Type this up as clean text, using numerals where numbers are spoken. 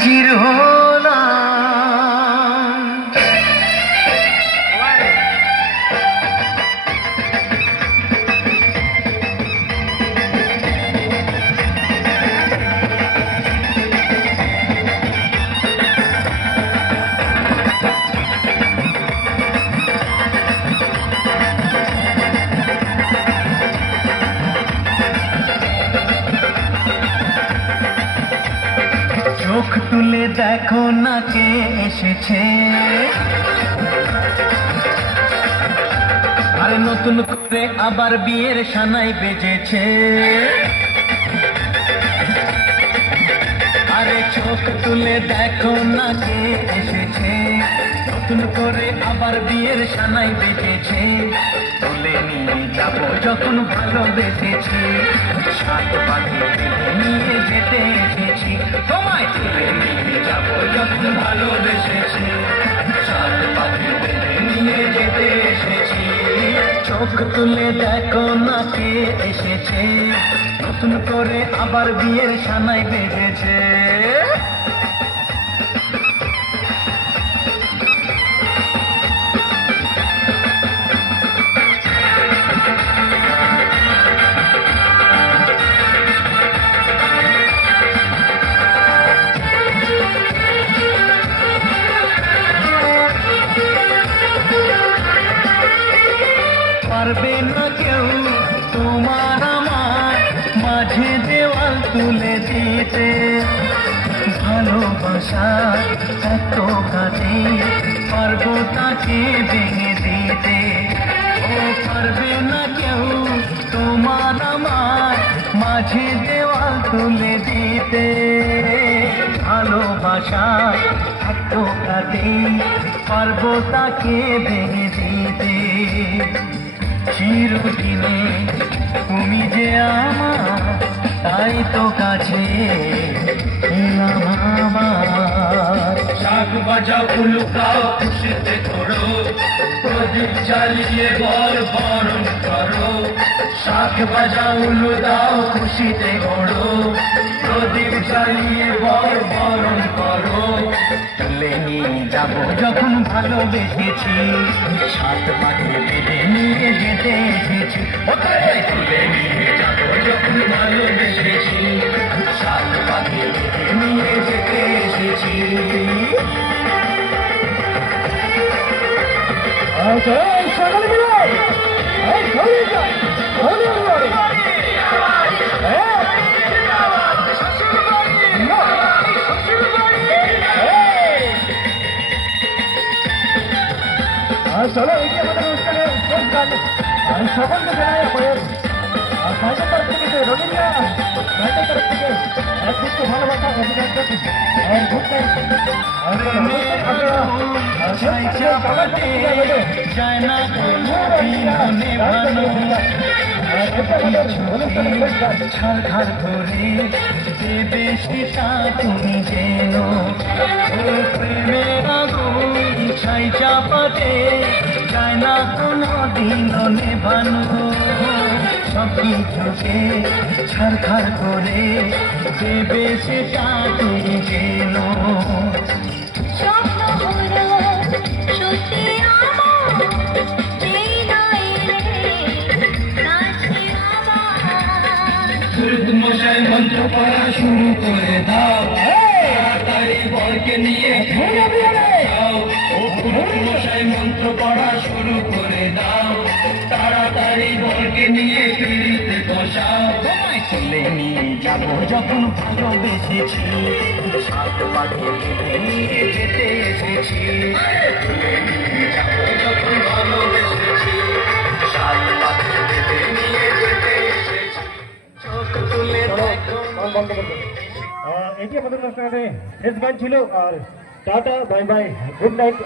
হাজির হলাম। চোখ তুলে দেখো না কে এসেছে, আরে নতুন করে আবার বিয়ের সানাই বেজেছে। আরে চোখ তুলে দেখো না কে এসেছে, নতুন করে আবার বিয়ের সানাই বেজেছে। তুলে নিয়ে যাবো যখন ভালোবেসেছি, সাত পাখি নিয়ে যেতে এসেছি। তোমায় তুলে নিয়ে যাবো যখন ভালোবেসেছি, সাত পাখি নিয়ে যেতে এসেছি। চোখ তুলে দেখো না কে এসেছে, নতুন করে আবার বিয়ের সানাই বেজেছে। পারবে না কেউ তোমার আমার মাঝে দেওয়াল তুলে দিতে, ভালোবাসা এত কাছে পারবো তাকে ভেঙে দিতে। ও পারবে না কেউ তোমার আমার মাঝে দেওয়াল তুলে দিতে, ভালোবাসা এত কাছে পারবো তাকে ভেঙে দিতে। চিরদিনে তুমি যে আমার, তাই তো কাছে এলাম আমার। শাক বাজাও উলুকাও খুশিতে করো, প্রদীপ জ্বালিয়ে বর বরণ করো। শাক বাজাও উলু দাও খুশিতে করো, প্রদীপ জ্বালিয়ে বর বরণ করো। তুলে নিয়ে যাবো যখন ভালোবেসেছি, সাত পাখি বেঁধে নিয়ে যেতে এসেছি। তুলে নিয়ে যাবো যখন ভালোবেসেছি, সাত পাখি বেঁধে নিয়ে যেতে এসেছি। সকল মিলে চলো এই যে আমাদের অনুষ্ঠানের শেষ গান, আমি সকলকে জানাই আপনাদের সাইকেল তরফ থেকে রবীন্দ্র সাইকেল তরফ থেকে একটু ভালোবাসা অভিযান ছাড় করে বেশিটা তুমি যেন প্রেমের আগুন ছাই চাপাতে যায় না কোনো দিন নেভানো। সব কিছুকে ছাড় করে বেশিটা তুমি যেন মশাই মন্ত্র পড়া শুরু করে দাও, তাড়াতাড়ি বরকে নিয়ে যাও। মশাই মন্ত্র পড়া শুরু করে দাও, তাড়াতাড়ি বরকে নিয়ে ফিরিতে বসাও। তোমায় তুলে নিয়ে যাবো যখন ভালোবেসেছি, সাত পাখি নিয়ে যেতে এসেছি। তুলে নিয়ে যাবো যখন ভালোবেসেছি, সাত পাখি নিয়ে যেতে এসেছি। চোখ তুলে দেখো। এটি আমাদের অনুষ্ঠানে শেষ গান ছিল। আর tata, bye bye, good night.